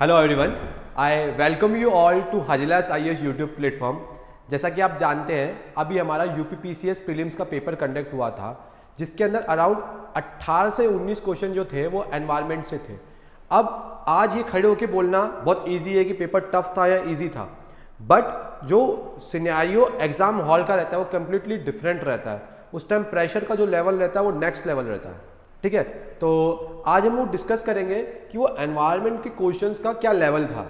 Hello everyone, I welcome you all to हाजिलास IAS YouTube platform. जैसा कि आप जानते हैं, अभी हमारा यूपीपीसीएस प्रीलिम्स का पेपर कंडक्ट हुआ था, जिसके अंदर अराउंड 18 से 19 क्वेश्चन जो थे वो एनवायरनमेंट से थे। अब आज ये खड़े होकर बोलना बहुत इजी है कि पेपर टफ था या इजी था, बट जो सिनेरियो एग्जाम हॉल का रहता है वो कम्प्लीटली डिफरेंट रहता है। उस टाइम प्रेशर का जो लेवल रहता है वो नेक्स्ट लेवल रहता है। ठीक है, तो आज हम लोग डिस्कस करेंगे कि वो एनवायरनमेंट के क्वेश्चंस का क्या लेवल था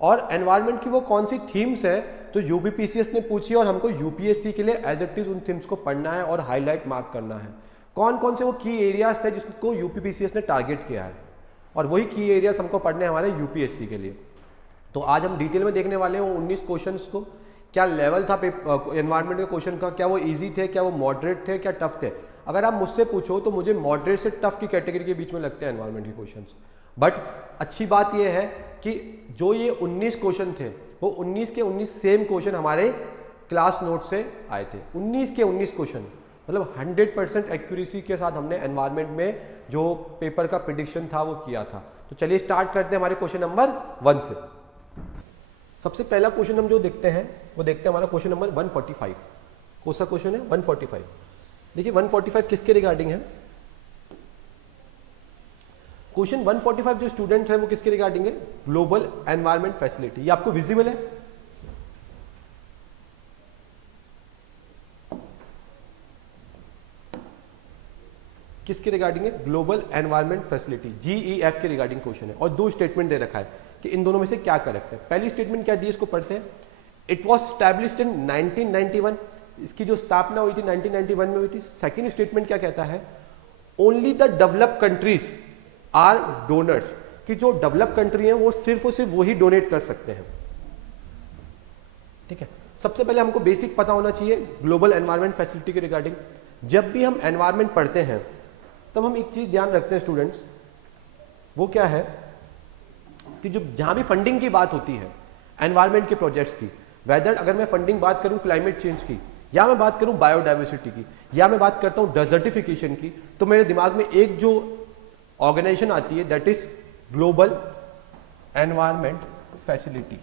और एनवायरनमेंट की वो कौन सी थीम्स है जो यूपीपीसीएस ने पूछी और हमको यूपीएससी के लिए एज इट इज उन थीम्स को पढ़ना है और हाईलाइट मार्क करना है। कौन कौन से वो की एरियाज थे जिसको यूपीपीसीएस ने टारगेट किया है और वही की एरियाज हमको पढ़ने हैं हमारे यूपीएससी के लिए। तो आज हम डिटेल में देखने वाले हैं वो 19 क्वेश्चंस को, क्या लेवल था एनवायरनमेंट के क्वेश्चन का, क्या वो इजी थे, क्या वो मॉडरेट थे, क्या टफ थे। अगर आप मुझसे पूछो तो मुझे मॉडरेट से टफ की कैटेगरी के बीच में लगते हैं एनवायरनमेंट के क्वेश्चंस। बट अच्छी बात यह है कि जो ये 19 क्वेश्चन थे वो 19 के 19 सेम क्वेश्चन हमारे क्लास नोट से आए थे। 19 के 19 क्वेश्चन, मतलब 100% एक्यूरेसी के साथ हमने एनवायरनमेंट में जो पेपर का प्रिडिक्शन था वो किया था। तो चलिए स्टार्ट करते हैं हमारे क्वेश्चन नंबर 1 से। सबसे पहला क्वेश्चन हम जो देखते हैं वो देखते हैं हमारा क्वेश्चन नंबर 145। कौन सा क्वेश्चन है? 145। देखिए 145 किसके रिगार्डिंग है? क्वेश्चन 145 जो स्टूडेंट है वो किसके रिगार्डिंग है? Global environment facility. ये आपको विजिबल है? किसके रिगार्डिंग है? ग्लोबल एनवायरनमेंट फैसिलिटी, GEF के रिगार्डिंग क्वेश्चन है और दो स्टेटमेंट दे रखा है कि इन दोनों में से क्या करेक्ट है। पहली स्टेटमेंट क्या दी है इसको पढ़ते हैं। इट वॉज स्टैब्लिश्ड इन 1991, इसकी जो स्थापना हुई थी 1991 में हुई थी। सेकेंड स्टेटमेंट क्या कहता है? Only the developed countries are donors, कि जो डेवलप कंट्री है वो सिर्फ और सिर्फ वही डोनेट कर सकते हैं। ठीक है, सबसे पहले हमको बेसिक पता होना चाहिए ग्लोबल एनवायरनमेंट फैसिलिटी के रिगार्डिंग। जब भी हम एनवायरनमेंट पढ़ते हैं तब हम एक चीज ध्यान रखते हैं स्टूडेंट्स, वो क्या है कि जो जहां भी फंडिंग की बात होती है एनवायरनमेंट के प्रोजेक्ट्स की, वेदर अगर मैं फंडिंग बात करूं क्लाइमेट चेंज की, या मैं बात करूं बायोडाइवर्सिटी की, या मैं बात करता हूं डेजर्टिफिकेशन की, तो मेरे दिमाग में एक जो ऑर्गेनाइजेशन आती है that is global environment facility,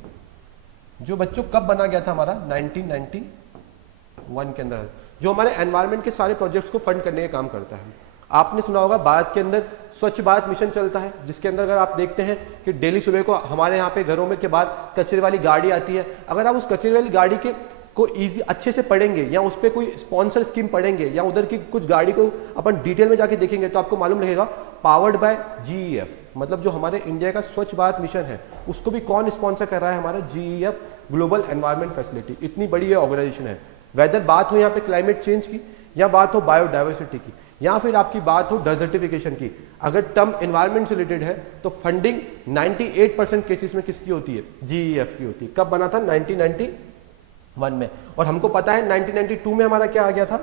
जो बच्चों कब बना गया था हमारा 1991 के अंदर, जो हमारे एनवायरनमेंट के सारे प्रोजेक्ट्स को फंड करने का काम करता है। आपने सुना होगा भारत के अंदर स्वच्छ भारत मिशन चलता है, जिसके अंदर अगर आप देखते हैं कि डेली सुबह को हमारे यहाँ पे घरों में के बाद कचरे वाली गाड़ी आती है। अगर आप उस कचरे वाली गाड़ी के को इजी अच्छे से पढ़ेंगे या उस पर कोई स्पॉन्सर स्कीम पढ़ेंगे या उधर की कुछ गाड़ी को अपन डिटेल में जाके देखेंगे तो आपको मालूम लगेगा पावर्ड बाय GEF, मतलब जो हमारे इंडिया का स्वच्छ भारत मिशन है उसको भी कौन स्पॉन्सर कर रहा है? हमारा GEF, ग्लोबल एनवायरनमेंट फैसिलिटी। इतनी बड़ी ये ऑर्गेनाइजेशन है। वेदर बात हो यहाँ पे क्लाइमेट चेंज की, या बात हो बायोडाइवर्सिटी की, या फिर आपकी बात हो डेजर्टिफिकेशन की, अगर टर्म एनवायरनमेंट से रिलेटेड है तो फंडिंग 98% केसेस में किसकी होती है? GEF की होती है। कब बना था? 1991 में। और हमको पता है 1992 में हमारा क्या आ गया था?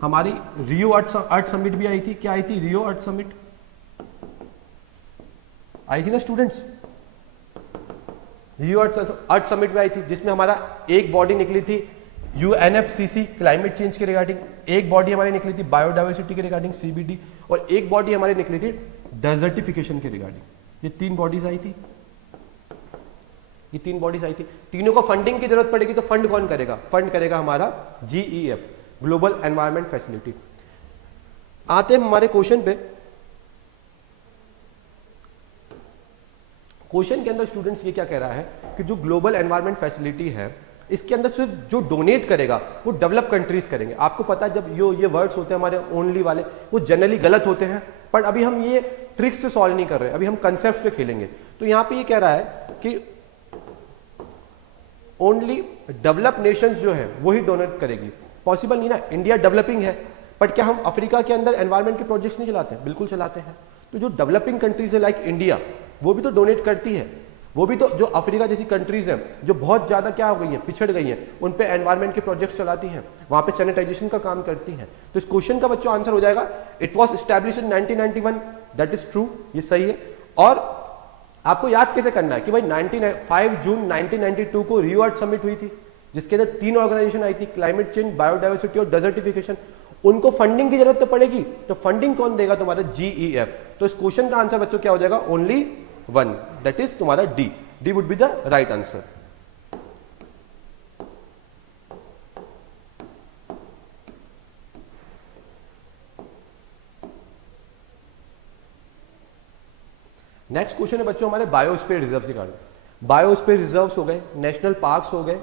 हमारी रियो अर्थ समिट भी आई थी। क्या आई थी? रियो अर्थ समिट आई थी ना स्टूडेंट्स? रियो अर्थ समिट भी आई थी, जिसमें हमारा एक बॉडी निकली थी UNFCC क्लाइमेट चेंज के रिगार्डिंग, एक बॉडी हमारी निकली थी बायोडाइवर्सिटी के रिगार्डिंग CBD, और एक बॉडी हमारी निकली थी डेजर्टिफिकेशन के रिगार्डिंग। ये तीन बॉडीज आई थी, ये तीन बॉडीज आई थी। तीनों को फंडिंग की जरूरत पड़ेगी तो फंड कौन करेगा? फंड करेगा हमारा GEF, ग्लोबल एनवायरनमेंट फैसिलिटी। आते हैं हमारे क्वेश्चन पे। क्वेश्चन के अंदर स्टूडेंट्स ये क्या कह रहा है कि जो ग्लोबल एनवायरनमेंट फैसिलिटी है इसके अंदर सिर्फ जो डोनेट करेगा वो डेवलप कंट्रीज करेंगे। आपको पता है जब ये वर्ड्स होते हैं हमारे ओनली वाले, वो जनरली गलत होते हैं, पर अभी हम ये ट्रिक्स से सॉल्व नहीं कर रहे, अभी हम कंसेप्ट पे खेलेंगे। तो यहां पे ये कह रहा है कि ओनली डेवलप नेशंस जो है वही डोनेट करेगी। पॉसिबल नहीं ना, इंडिया डेवलपिंग है, बट क्या हम अफ्रीका के अंदर एनवायरनमेंट के प्रोजेक्ट्स नहीं चलाते हैं? बिल्कुल चलाते हैं। तो जो डेवलपिंग कंट्रीज है लाइक इंडिया, वो भी तो डोनेट करती है। वो भी तो जो अफ्रीका जैसी कंट्रीज हैं जो बहुत ज्यादा क्या हो गई हैं, पिछड़ गई हैं, उन पे एनवायरनमेंट के प्रोजेक्ट्स चलाती हैं, वहां पे सैनिटाइजेशन का काम करती हैं। तो इस क्वेश्चन का बच्चों आंसर हो जाएगा it was established in 1991, that is true, ये सही है। और आपको याद कैसे करना है कि भाई 5 जून 1992 को रियो अर्थ समिट हुई थी, जिसके अंदर तीन ऑर्गेनाइजेशन आई थी, क्लाइमेट चेंज, बायोडाइवर्सिटी और डेजर्टिफिकेशन। उनको फंडिंग की जरूरत तो पड़ेगी, तो फंडिंग कौन देगा? तुम्हारा GEF। तो इस क्वेश्चन का आंसर बच्चों क्या हो जाएगा? ओनली 1, दैट इज तुम्हारा D. D would be the right answer. Next question है बच्चों हमारे बायोस्फीयर रिजर्व के कारण। बायोस्फीयर रिजर्व्स हो गए, नेशनल पार्क्स हो गए,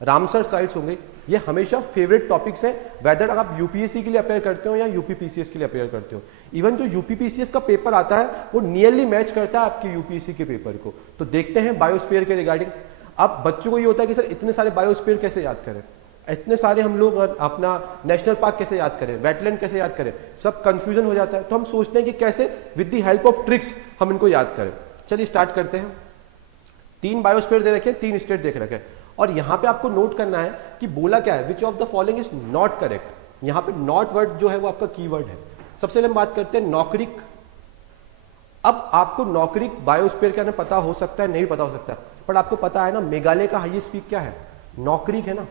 रामसर साइट्स हो गई, ये हमेशा फेवरेट टॉपिक्स हैं, वेदर आप यूपीएससी के लिए अपेयर करते हो या यूपीपीसीएस के लिए अपेयर करते हो। इवन जो यूपीपीसीएस का पेपर आता है वो नियरली मैच करता है आपके यूपीएससी के पेपर को। तो देखते हैं बायोस्फीयर के रिगार्डिंग। अब बच्चों को ये होता है कि सर इतने सारे बायोस्फीयर कैसे याद करें, इतने सारे हम लोग अपना नेशनल पार्क कैसे याद करें, वेटलैंड कैसे याद करें, सब कंफ्यूजन हो जाता है। तो हम सोचते हैं कि कैसे with the help of tricks हम इनको याद करें। चलिए स्टार्ट करते हैं। 3 बायोस्फीयर दे रखे, 3 स्टेट देख रखे, और यहां पे आपको नोट करना है कि बोला क्या है, which of the following is not correct. यहां पे नॉट वर्ड जो है वो आपका कीवर्ड है। सबसे पहले हम बात करते हैं नौकरिक। अब आपको नौकरिक बायोस्फीयर क्या पता हो सकता है, नहीं पता हो सकता है, पर आपको पता है ना मेघालय का हाईएस्ट पीक क्या है? नौकरिक है ना,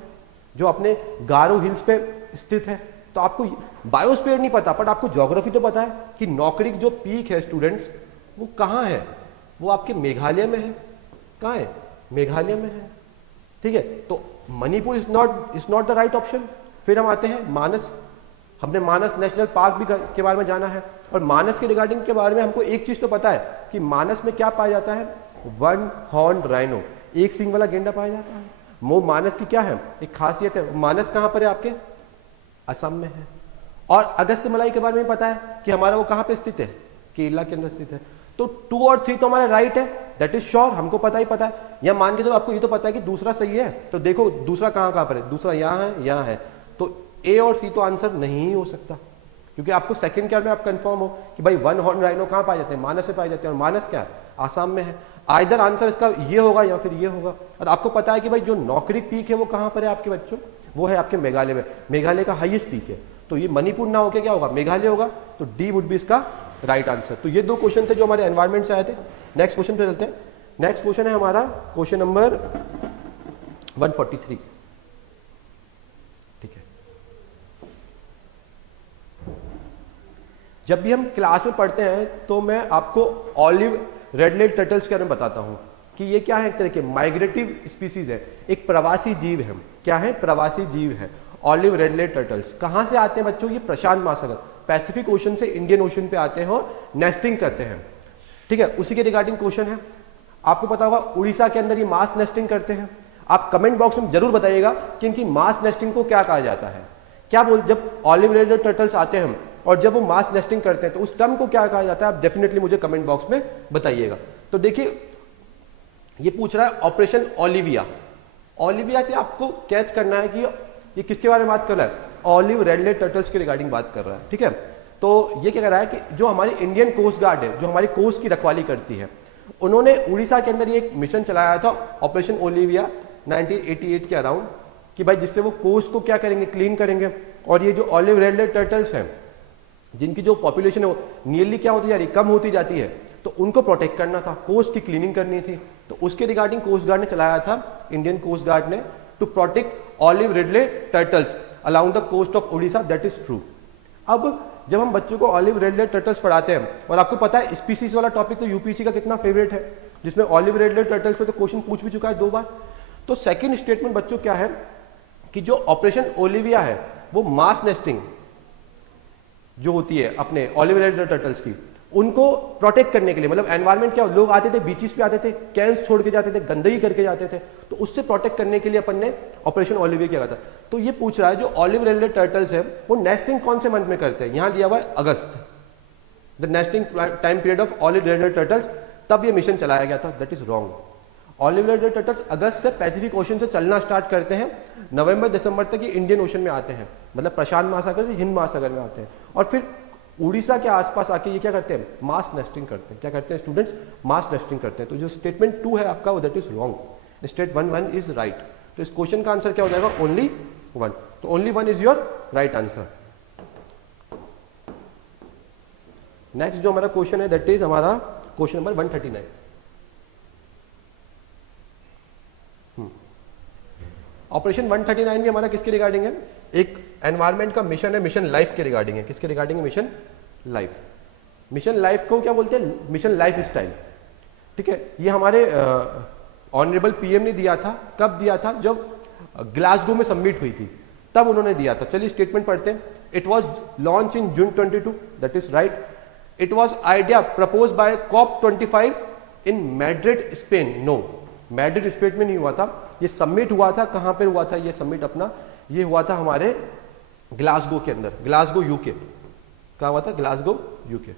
जो अपने गारो हिल्स पे स्थित है। तो आपको बायोस्फीयर नहीं पता, पर आपको ज्योग्राफी तो पता है कि नौकरिक जो पीक है स्टूडेंट्स वो कहां है? वो आपके मेघालय में है। कहां है? मेघालय में है। ठीक है, तो Manipur is not the right option. फिर हम आते हैं मानस। हमने मानस नेशनल पार्क भी के बारे में जाना है, और मानस के रिगार्डिंग के बारे में हमको एक चीज तो पता है कि मानस में क्या पाया जाता है? 1 हॉर्न राइनो, एक सींग वाला गेंडा पाया जाता है। वो मानस की क्या है, एक खासियत है। मानस कहां पर है? आपके असम में है। और अगस्त्यमलाई के बारे में पता है कि हमारा वो कहां पे स्थित है? केरला के अंदर स्थित है। तो 2 और 3 तो हमारा राइट है, दैट इज श्योर, हमको पता ही पता है। या मान के चलो आपको ये तो पता है कि दूसरा सही है, तो देखो दूसरा कहां पर है? दूसरा यहां है, यहां है। तो ए और सी तो आंसर नहीं ही हो सकता, क्योंकि आपको सेकंड क्या में आप कंफर्म हो कि भाई 1 हॉर्न राइनो कहां पाए जाते हैं? मानस में पाए जाते हैं, और मानस क्या है? आसाम में है। आइदर आंसर इसका ये होगा या फिर ये होगा। और आपको पता है कि भाई जो नौकरी पीक है वो कहां पर है आपके बच्चों? वो है आपके मेघालय में। मेघालय का हाईएस्ट पीक है, तो ये मणिपुर ना होकर क्या होगा? मेघालय होगा। तो डी वुड बी इसका राइट आंसर। तो ये 2 क्वेश्चन थे जो हमारे एनवायरमेंट से आए थे। नेक्स्ट क्वेश्चन पे चलते हैं। नेक्स्ट क्वेश्चन है हमारा क्वेश्चन नंबर 143। ठीक है, जब भी हम क्लास में पढ़ते हैं तो मैं आपको ऑलिव रेड-लेग टर्टल्स के बारे में बताता हूं कि ये क्या है, एक तरह के माइग्रेटिव स्पीसीज है, एक प्रवासी जीव है। क्या है? प्रवासी जीव है। ऑलिव रेड-लेग टर्टल्स कहां से आते हैं बच्चों? ये प्रशांत महासागर, पैसिफिक ओशन से इंडियन ओशन पे आते हैं और नेस्टिंग करते हैं। ठीक है, उसी के रिगार्डिंग क्वेश्चन है। आपको पता होगा उड़ीसा के अंदर ये मास नेस्टिंग करते हैं। आप कमेंट बॉक्स में जरूर बताइएगा कि इनकी मास नेस्टिंग को क्या कहा जाता है। क्या बोल, जब ऑलिव रेड-लेग टर्टल्स आते हैं और जब वो मास नेस्टिंग करते हैं तो उस टर्म को क्या कहा जाता है? आप डेफिनेटली मुझे कमेंट बॉक्स में बताइएगा। तो देखिए ये पूछ रहा है ऑपरेशन ओलिविया। ओलिविया से आपको कैच करना है कि ये किसके बारे में बात कर रहा है? ऑलिव रेड-लेग टर्टल्स के रिगार्डिंग बात कर रहा है। ठीक है, तो ये क्या कर रहा है कि जो हमारी इंडियन कोस्ट गार्ड है, जो हमारी कोस्ट की रखवाली करती है, उन्होंने उड़ीसा के अंदर ये एक मिशन चलाया था ऑपरेशन ओलिविया 1988 के अराउंड, कि भाई जिससे वो कोस्ट को क्या करेंगे? क्लीन करेंगे। और ये जो ऑलिव रेड-लेग टर्टल्स हैं जिनकी जो पॉपुलेशन है वो नियरली क्या होती जा रही है? कम होती जाती है। तो उनको प्रोटेक्ट करना था, कोस्ट की क्लीनिंग करनी थी। तो उसके रिगार्डिंग कोस्ट गार्ड ने चलाया था, इंडियन कोस्ट गार्ड ने, to protect olive red leg turtles along the coast of Orissa. That is true. अब जब हम बच्चों को ऑलिव रेड-लेग टर्टल्स पढ़ाते हैं, और आपको पता है स्पीसीज वाला टॉपिक तो यूपीसी का कितना फेवरेट है, जिसमें ऑलिव रेड-लेग टर्टल्स पे तो क्वेश्चन पूछ भी चुका है 2 बार। तो सेकंड स्टेटमेंट बच्चों क्या है कि जो ऑपरेशन ओलिविया है वो मास नेस्टिंग जो होती है अपने ऑलिव रेड-लेग टर्टल्स की, उनको प्रोटेक्ट करने के लिए, मतलब एनवायरमेंट क्या, लोग आते थे बीचेस पे आते थे, कैंस छोड़ के जाते थे, गंदगी करके जाते थे, तो उससे प्रोटेक्ट करने के लिए अपन ने ऑपरेशन ओलिविया किया था। तो ये पूछ रहा है जो ऑलिव रेड-लेग टर्टल्स है वो नेस्टिंग कौन से मंथ में करते हैं? यहां दिया हुआ है August, the nesting time period of olive red leg turtles, तब ये मिशन चलाया गया था। That is wrong. Olive red leg turtles अगस्त से पैसिफिक ओशन से चलना स्टार्ट करते हैं, नवंबर दिसंबर तक ये इंडियन ओशन में आते हैं, मतलब प्रशांत महासागर से हिंद महासागर में आते हैं, और फिर उड़ीसा के आसपास आके ये क्या करते हैं? मास नेस्टिंग करते हैं। क्या करते हैं स्टूडेंट्स? मास नेस्टिंग करते हैं। तो जो स्टेटमेंट 2 है आपका वो that is wrong. State 1 is right. तो इस क्वेश्चन का आंसर क्या हो जाएगा? ओनली 1। तो only 1 is your right answer. Next जो हमारा क्वेश्चन है दैट इज हमारा क्वेश्चन नंबर 139। ऑपरेशन 139 भी हमारा किसके रिगार्डिंग है? एक एनवायरमेंट का मिशन है, मिशन लाइफ के रिगार्डिंग है। किसके रिगार्डिंग है? Mission life. मिशन लाइफ को क्या बोलते हैं? Mission life style. ठीक है, ये हमारे ऑनरेबल पीएम ने दिया था। कब दिया था? जब ग्लासगो में सबमिट हुई थी तब उन्होंने दिया था। चलिए स्टेटमेंट पढ़ते हैं। It was launch in June 22, that is right. It was idea propose by COP25 in Madrid Spain. No, Madrid Spain में नहीं हुआ था, ये सबमिट हुआ था। कहां पर हुआ था ये सबमिट अपना? ये हुआ था हमारे ग्लासगो के अंदर, ग्लासगो यूके। कहां हुआ था? ग्लासगो यूके,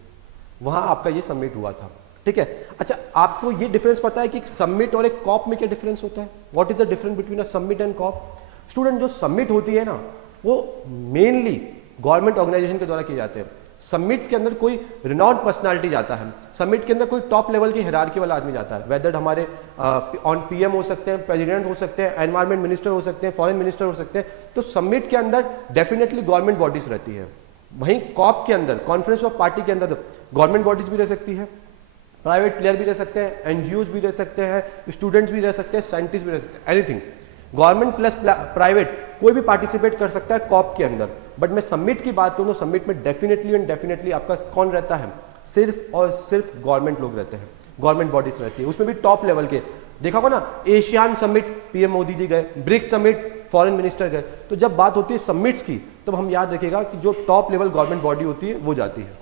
वहां आपका ये सबमिट हुआ था। ठीक है, अच्छा आपको ये डिफरेंस पता है कि सबमिट और एक कॉप में क्या डिफरेंस होता है? What is the difference between a summit and COP? Student, जो सबमिट होती है ना, वो मेनली गवर्नमेंट ऑर्गेनाइजेशन के द्वारा किए जाते हैं। सबमिट्स के अंदर कोई रिनाउंड पर्सनालिटी जाता है, सबमिट के अंदर कोई टॉप लेवल की हायरार्की वाला आदमी जाता है। वेदर हमारे ऑन पीएम हो सकते हैं, प्रेसिडेंट हो सकते हैं, एनवायरमेंट मिनिस्टर हो सकते हैं, फॉरेन मिनिस्टर हो सकते हैं। तो सबमिट के अंदर डेफिनेटली गवर्नमेंट बॉडीज रहती है। वहीं कॉप के अंदर, कॉन्फ्रेंस ऑफ पार्टी के अंदर, गवर्नमेंट बॉडीज भी रह सकती है, प्राइवेट प्लेयर भी रह सकते हैं, एनजीओज भी रह सकते हैं, स्टूडेंट्स भी रह सकते हैं, साइंटिस्ट भी रह सकते हैं, एनीथिंग। गवर्नमेंट प्लस प्राइवेट कोई भी पार्टिसिपेट कर सकता है कॉप के अंदर। बट मैं सबमिट की बात करूं तो सबमिट में डेफिनेटली एंड डेफिनेटली आपका कौन रहता है? सिर्फ और सिर्फ गवर्नमेंट लोग रहते हैं, गवर्नमेंट बॉडीज रहती है। उसमें भी टॉप लेवल के, देखा होगा ना, ASEAN summit PM Modi ji गए, ब्रिक्स समिट फॉरेन मिनिस्टर गए। तो जब बात होती है समिट्स की, तब हम याद रखिएगा कि जो टॉप लेवल गवर्नमेंट बॉडी होती है वो जाती है।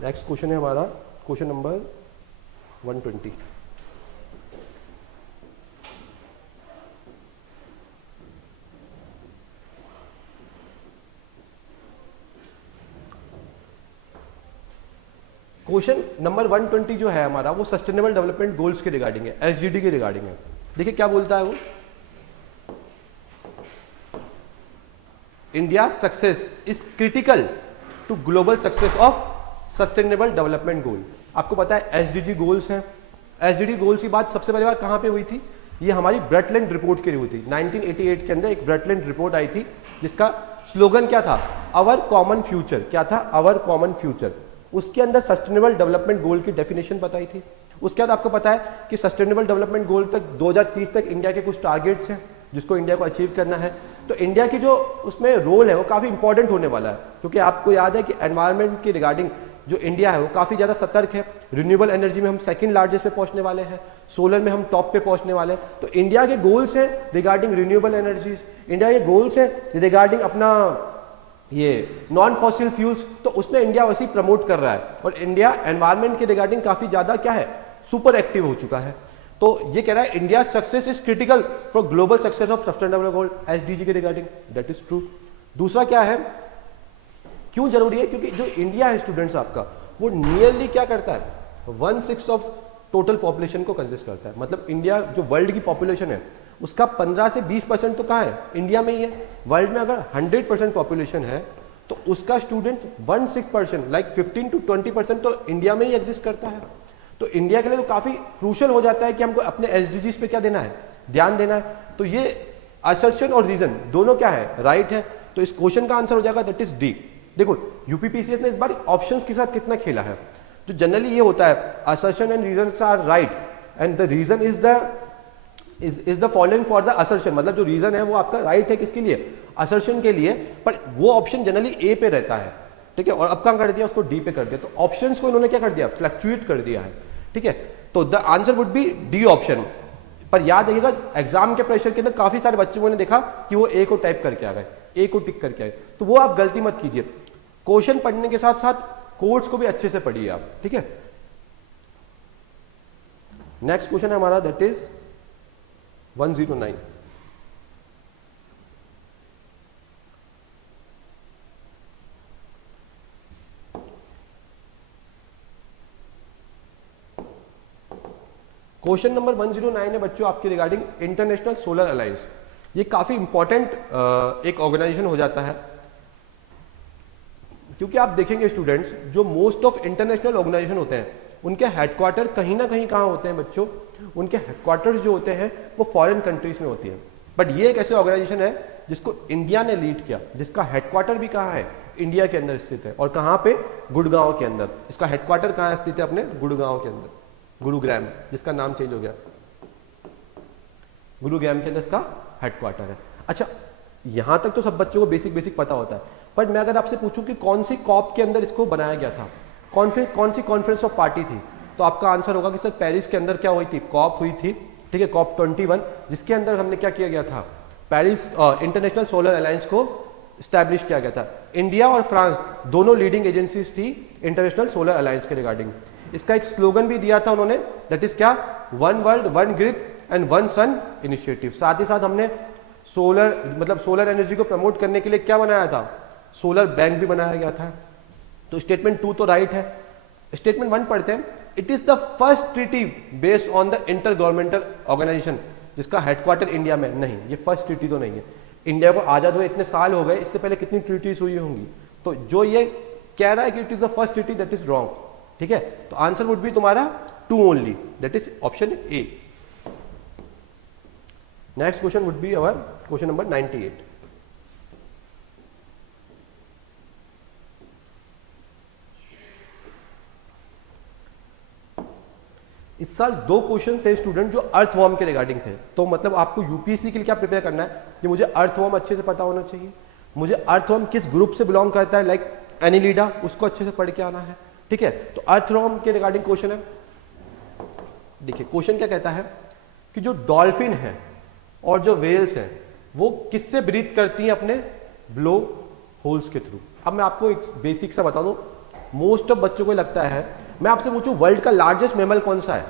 नेक्स्ट क्वेश्चन है हमारा क्वेश्चन नंबर 120। क्वेश्चन नंबर 120 जो है हमारा, वो सस्टेनेबल डेवलपमेंट गोल्स के रिगार्डिंग है, एसडीडी के रिगार्डिंग है। देखिए क्या बोलता है वो, India success is critical to global success of sustainable development goal. आपको पता है एसडीजी गोल्स हैं। एसडीजी गोल्स की बात सबसे पहली बार कहां पे हुई थी? ये हमारी ब्रेटलैंड रिपोर्ट के लिए हुई थी। 1988 के अंदर एक ब्रेटलैंड रिपोर्ट आई थी जिसका स्लोगन क्या था? अवर कॉमन फ्यूचर। क्या था? अवर कॉमन फ्यूचर। उसके अंदर सस्टेनेबल डेवलपमेंट गोल की डेफिनेशन बताई थी। उसके बाद आपको पता है कि सस्टेनेबल डेवलपमेंट गोल तक 2030 तक इंडिया के कुछ टारगेट्स हैं जिसको इंडिया को अचीव करना है। तो इंडिया की जो उसमें रोल है वो काफी इंपॉर्टेंट होने वाला है, क्योंकि आपको याद है कि एनवायरमेंट के रिगार्डिंग जो इंडिया है वो काफी ज्यादा सतर्क है। रिन्यूएबल एनर्जी में हम सेकंड लार्जेस्ट पे पहुंचने वाले हैं, सोलर में हम टॉप पे पहुंचने वाले हैं। तो इंडिया के गोल्स हैं रिगार्डिंग रिन्यूएबल एनर्जीज, इंडिया के गोल्स हैं रिगार्डिंग अपना ये नॉन फॉसिल फ्यूल्स, तो उसमें इंडिया वैसे ही प्रमोट कर रहा है। और इंडिया एनवायरमेंट के रिगार्डिंग काफी ज्यादा क्या है, सुपर एक्टिव हो चुका है। तो ये कह रहा है India success is critical for global success of sustainable goal SDG के रिगार्डिंग, दैट इज ट्रू। दूसरा क्या है, क्यों जरूरी है? क्योंकि जो इंडिया है स्टूडेंट्स आपका, वो नियरली क्या करता है, 1/6 ऑफ टोटल पॉपुलेशन को कंसिस्ट करता है। मतलब इंडिया जो वर्ल्ड की पॉपुलेशन है उसका 15 से 20% तो कहाँ है? इंडिया में ही है। वर्ल्ड में अगर 100% पॉपुलेशन है तो उसका स्टूडेंट 1/6% लाइक 15 to 20% तो इंडिया में ही एग्जिस्ट करता है। तो इंडिया के लिए तो काफी क्रूशियल हो जाता है कि हमको अपने एसडीजीज पे क्या देना है, ध्यान देना है। तो ये असर्शन और रीजन दोनों क्या है, राइट है। तो इस क्वेश्चन का आंसर हो जाएगा दैट इज डी। देखो यूपीपीसीएस ने इस बार ऑप्शंस के साथ कितना खेला है। जो जनरली ये होता है, assertion and reason are right and the reason is the following for the assertion. मतलब जो रीजन है वो आपका राइट है किसके लिए, असर्शन के लिए, पर वो ऑप्शन जनरली ए पे रहता है, ठीक है। और अब कहां कर दिया, उसको डी पे कर दिया। तो ऑप्शंस को इन्होंने क्या कर दिया, फ्लक्चुएट कर दिया है, ठीक है। तो the answer would be D option. पर याद रखिएगा एग्जाम के प्रेशर के अंदर काफी सारे बच्चों ने देखा कि वो ए को टाइप करके आ गए, ए को टिक करके आए, तो वो आप गलती मत कीजिए। क्वेश्चन पढ़ने के साथ साथ कोड्स को भी अच्छे से पढ़िए आप, ठीक है। नेक्स्ट क्वेश्चन है हमारा दैट इज 109। क्वेश्चन नंबर 109 है बच्चों आपके रिगार्डिंग इंटरनेशनल सोलर अलायंस। ये काफी इंपॉर्टेंट एक ऑर्गेनाइजेशन हो जाता है, क्योंकि आप देखेंगे स्टूडेंट्स जो मोस्ट ऑफ इंटरनेशनल ऑर्गेनाइजेशन होते हैं उनके हेडक्वार्टर कहीं ना कहीं कहां होते हैं बच्चों, उनके हेडक्वार्टर्स जो होते हैं वो फॉरेन कंट्रीज में होती है। बट ये एक ऐसे ऑर्गेनाइजेशन है जिसको इंडिया ने लीड किया, जिसका हेडक्वार्टर भी कहाँ है, इंडिया के अंदर स्थित है। और कहाँ पे, गुड़गांव के अंदर। इसका हेडक्वार्टर कहाँ स्थित है, अपने गुड़गांव के अंदर, गुरुग्राम, जिसका नाम चेंज हो गया, गुरुग्राम के अंदर इसका हेडक्वार्टर है। अच्छा, यहां तक तो सब बच्चों को बेसिक बेसिक पता होता है, बट मैं अगर आपसे पूछूं कि कौन सी कॉप के अंदर इसको बनाया गया था, कौन सी कॉन्फ्रेंस ऑफ पार्टी थी, तो आपका आंसर होगा कि सर पेरिस के अंदर क्या हुई थी, कॉप हुई थी, ठीक है, कॉप 21, जिसके अंदर हमने क्या किया गया था, पेरिस इंटरनेशनल सोलर अलायंस को स्टैब्लिश किया गया था। इंडिया और फ्रांस दोनों लीडिंग एजेंसीज थी इंटरनेशनल सोलर अलायंस के रिगार्डिंग। इसका एक स्लोगन भी दिया था उन्होंने, दैट इज क्या, one world one grid and one sun initiative. साथ ही साथ हमने सोलर एनर्जी को प्रमोट करने के लिए क्या बनाया था, सोलर बैंक भी बनाया गया था। तो स्टेटमेंट 2 तो राइट है। स्टेटमेंट 1 पढ़ते हैं। It is the first treaty based on the intergovernmental organisation, जिसका हेडक्वार्टर इंडिया में नहीं। ये फर्स्ट ट्रीटी तो नहीं है। इंडिया को आजाद हुए इतने साल हो गए, इससे पहले कितनी ट्रीटीज हुई होंगी, तो जो ये कह रहा है कि it is the first treaty, that is wrong. ठीक है, तो आंसर वुड बी तुम्हारा 2 only, that is option A. Next question would be our question number 98। इस साल 2 क्वेश्चन थे स्टूडेंट जो अर्थवॉर्म के रिगार्डिंग थे। तो मतलब आपको यूपीएससी के लिए क्या प्रिपेयर करना है कि मुझे अर्थवॉर्म अच्छे से पता होना चाहिए, मुझे अर्थवॉर्म किस ग्रुप से बिलोंग करता है, लाइक एनिलिडा, उसको अच्छे से पढ़ के आना है। ठीक है, तो अर्थवॉर्म के रिगार्डिंग क्वेश्चन है। देखिए क्वेश्चन क्या कहता है कि जो डॉल्फिन है और जो वेल्स हैं वो किससे ब्रीथ करती हैं, अपने ब्लो होल्स के थ्रू। अब मैं आपको एक बेसिक सा बता दूं, मोस्ट ऑफ बच्चों को लगता है, मैं आपसे पूछूं वर्ल्ड का लार्जेस्ट मैमल कौन सा है,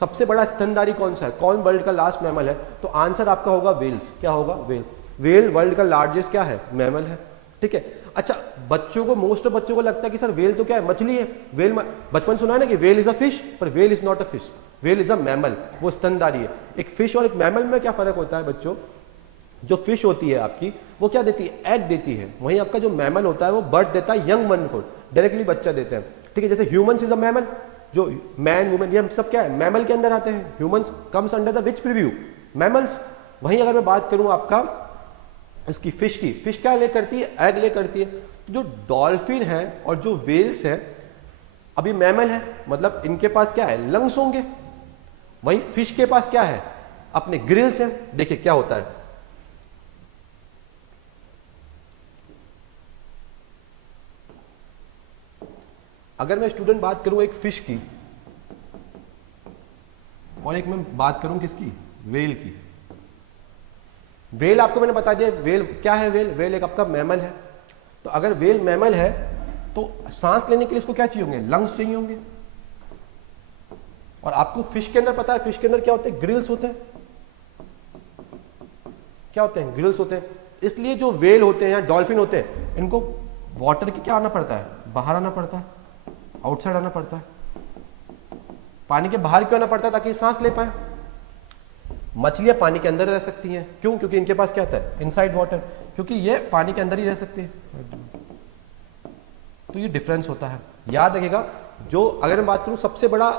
सबसे बड़ा स्तनधारी कौन सा है, कौन वर्ल्ड का लास्ट मैमल है, तो आंसर आपका होगा वेल्स। क्या होगा, वेल। वेल वर्ल्ड का लार्जेस्ट क्या है, मैमल है। ठीक है, अच्छा बच्चों को, मोस्ट ऑफ बच्चों को लगता है कि सर वेल तो क्या है, मछली है। वेल बचपन सुना है ना कि वेल इज अ फिश, पर well is not a fish, well is a mammal, वो स्तनधारी है। एक फिश और एक मैमल में क्या फर्क होता है बच्चों, जो फिश होती है आपकी वो क्या देती है, एग देती है, वहीं आपका जो मैमल होता है वो बर्थ देता है यंग वन को, डायरेक्टली बच्चा देते हैं। ठीक है, जैसे ह्यूमंस इज अ मैमल, जो मैन वुमेन ये हम सब क्या है, मैमल के अंदर आते हैं। Humans comes under the which preview, mammals. वहीं अगर मैं बात करूं आपका इसकी फिश की, फिश क्या ले करती है, एग ले करती है। तो जो डॉल्फिन है और जो वेल्स है अभी मैमल है, मतलब इनके पास क्या है, लंग्स होंगे। वहीं फिश के पास क्या है, अपने ग्रिल्स हैं। देखिए क्या होता है, अगर मैं स्टूडेंट बात करूं एक फिश की और एक मैं बात करूं किसकी, वेल की। वेल आपको मैंने बता दिया, वेल क्या है, वेल, वेल एक आपका मैमल है। तो अगर वेल मैमल है तो सांस लेने के लिए इसको क्या चाहिए होंगे, लंग्स चाहिए होंगे। और आपको फिश के अंदर पता है, फिश के अंदर क्या होते हैं, ग्रिल्स होते हैं। क्या होते हैं, ग्रिल्स होते हैं। इसलिए जो वेल होते हैं या डॉल्फिन होते हैं, इनको वाटर की क्या आना पड़ता है, बाहर आना पड़ता है, आउटसाइड आना पड़ता है। पानी के बाहर क्यों आना पड़ता है, ताकि सांस ले पाए। मछलियां पानी के अंदर रह सकती हैं, क्यों, क्योंकि इनके पास क्या होता है, इनसाइड वाटर, क्योंकि ये पानी के अंदर ही रह सकते हैं। तो ये डिफरेंस होता है, याद रखिएगा। जो अगर मैं बात करूं सबसे बड़ा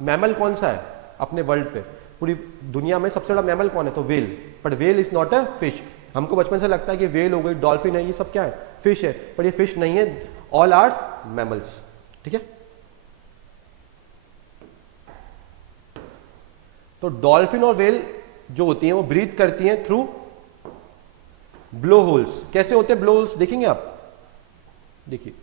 मैमल कौन सा है अपने वर्ल्ड पे, पूरी दुनिया में सबसे बड़ा मैमल कौन है, तो well. But well is not a fish. हमको बचपन से लगता है कि वेल हो गई, डॉल्फिन है, ये सब क्या है, फिश है, पर ये फिश नहीं है, ऑल आर मैमल्स। ठीक है, तो डॉल्फिन और वेल जो होती हैं वो ब्रीथ करती हैं थ्रू ब्लो होल्स। कैसे होते हैं ब्लो होल्स, देखेंगे आप, देखिए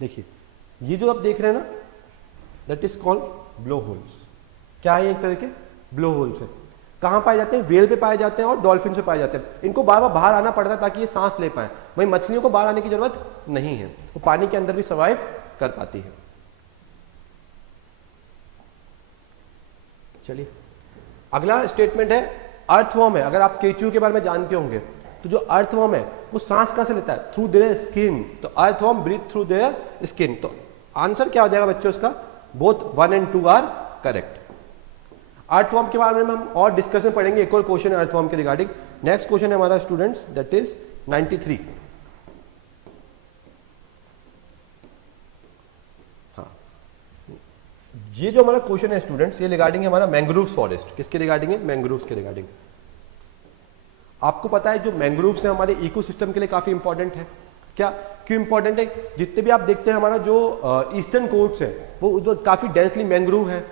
देखिए ये जो आप देख रहे हैं ना, that is called blow holes. क्या है, एक तरह के ब्लो होल्स है। कहां पाए जाते हैं, वेल पे पाए जाते हैं और डॉल्फिन से पाए जाते हैं। इनको बार बार बाहर आना पड़ता है ताकि ये सांस ले पाए। वहीं मछलियों को बाहर आने की जरूरत नहीं है, वो पानी के अंदर भी सर्वाइव कर पाती है। चलिए अगला स्टेटमेंट है, अर्थवॉर्म है। अगर आप केचुओं के बारे में जानते होंगे तो जो अर्थवॉर्म है वो सांस कहां से लेता है, थ्रू देयर स्किन। तो earthworm breathe through their skin. तो आंसर क्या हो जाएगा बच्चों इसका, both 1 and 2 are correct. Earthworm के बारे में हम और डिस्कशन पढ़ेंगे, एक और क्वेश्चन है अर्थवॉर्म के रिगार्डिंग। नेक्स्ट क्वेश्चन है हमारा स्टूडेंट्स, दैट इज 93। हाँ, ये जो हमारा क्वेश्चन है स्टूडेंट्स, ये रिगार्डिंग है हमारा मैंग्रोव्स फॉरेस्ट। किसके रिगार्डिंग है? मैंग्रोव्स के रिगार्डिंग। आपको पता है जो मैंग्रोव्स है हमारे इकोसिस्टम के लिए काफी इंपॉर्टेंट है। क्या क्यों इंपॉर्टेंट है? जितने भी आप देखते हैं हमारा जो ईस्टर्न कोस्ट्स है वो उधर काफी डेंसली मैंग्रोव है।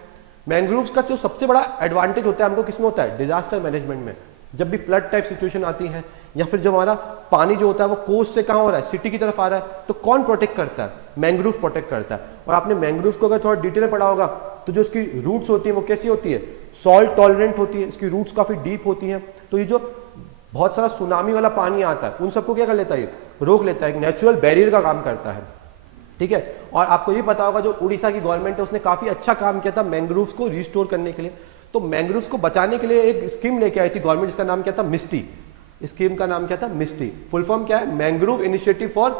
मैंग्रोव्स का जो सबसे बड़ा एडवांटेज होता है हमको किसमें होता है? डिजास्टर मैनेजमेंट में। जब भी फ्लड टाइप सिचुएशन आती है या फिर जब हमारा पानी जो होता है वो कोस्ट से कहाँ हो रहा है? सिटी की तरफ आ रहा है, तो कौन प्रोटेक्ट करता है? मैंग्रोव प्रोटेक्ट करता है। और आपने मैंग्रोव को अगर थोड़ा डिटेल में पढ़ा होगा तो जो इसकी रूट्स होती है वो कैसी होती है? सॉल्ट टॉलरेंट होती है, इसकी रूट्स काफी डीप होती है। तो ये जो बहुत सारा सुनामी वाला पानी आता है उन सबको क्या कर लेता है? रोक लेता है, एक नेचुरल बैरियर का काम करता है। ठीक है। और आपको ये पता होगा जो उड़ीसा की गवर्नमेंट है उसने काफी अच्छा काम किया था मैंग्रोव्स को रिस्टोर करने के लिए। तो मैंग्रोव्स को बचाने के लिए एक स्कीम लेके आई थी गवर्नमेंट, इसका नाम क्या था? मिस्टी। स्कीम का नाम क्या था? मिस्टी। फुल फॉर्म क्या है? Mangrove initiative for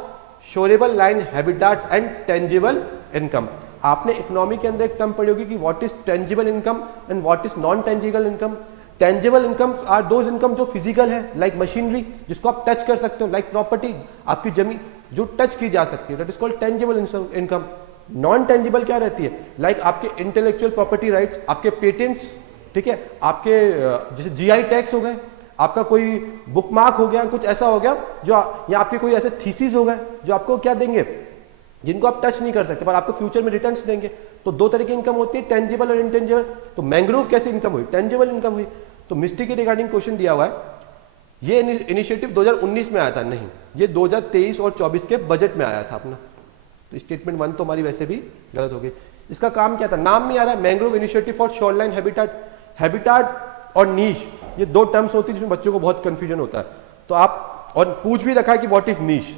shoreline habitats and tangible income. आपने इकोनॉमी के अंदर एक टर्म पढ़ी होगी कि what is tangible income and what is non tangible income. Tangible income are those income जो फिजिकल है, लाइक मशीनरी जिसको आप टच कर सकते हो, लाइक प्रॉपर्टी, आपकी जमीन जो टच की जा सकती है, that is called tangible income. Non tangible क्या रहती है? लाइक आपके इंटेलेक्चुअल प्रॉपर्टी राइट्स, आपके पेटेंट्स, ठीक है, आपके जैसे जीआई टैक्स हो गए, आपका कोई बुक मार्क हो गया, कुछ ऐसा हो गया जो या आपके कोई ऐसे थीसिस हो गए जो आपको क्या देंगे, जिनको आप टच नहीं कर सकते पर आपको फ्यूचर में रिटर्न्स देंगे। तो दो तरह की इनकम होती है, टेंजिबल और इनटेंजिबल। तो मैंग्रोव कैसी इनकम हुई? टेंजिबल इनकम हुई। तो मिस्टी के रिगार्डिंग क्वेश्चन दिया हुआ है, ये इनिशिएटिव 2019 में आया था, नहीं, ये 2023 और 24 के बजट में आया था अपना। तो स्टेटमेंट 1 तो हमारी वैसे भी गलत हो गई। इसका काम क्या था? नाम में आ रहा है mangrove initiative for shoreline habitat. Habitat और नीश ये दो टर्म्स होती है जिसमें बच्चों को बहुत कंफ्यूजन होता है। तो आप और पूछ भी रखा है कि व्हाट इज नीश,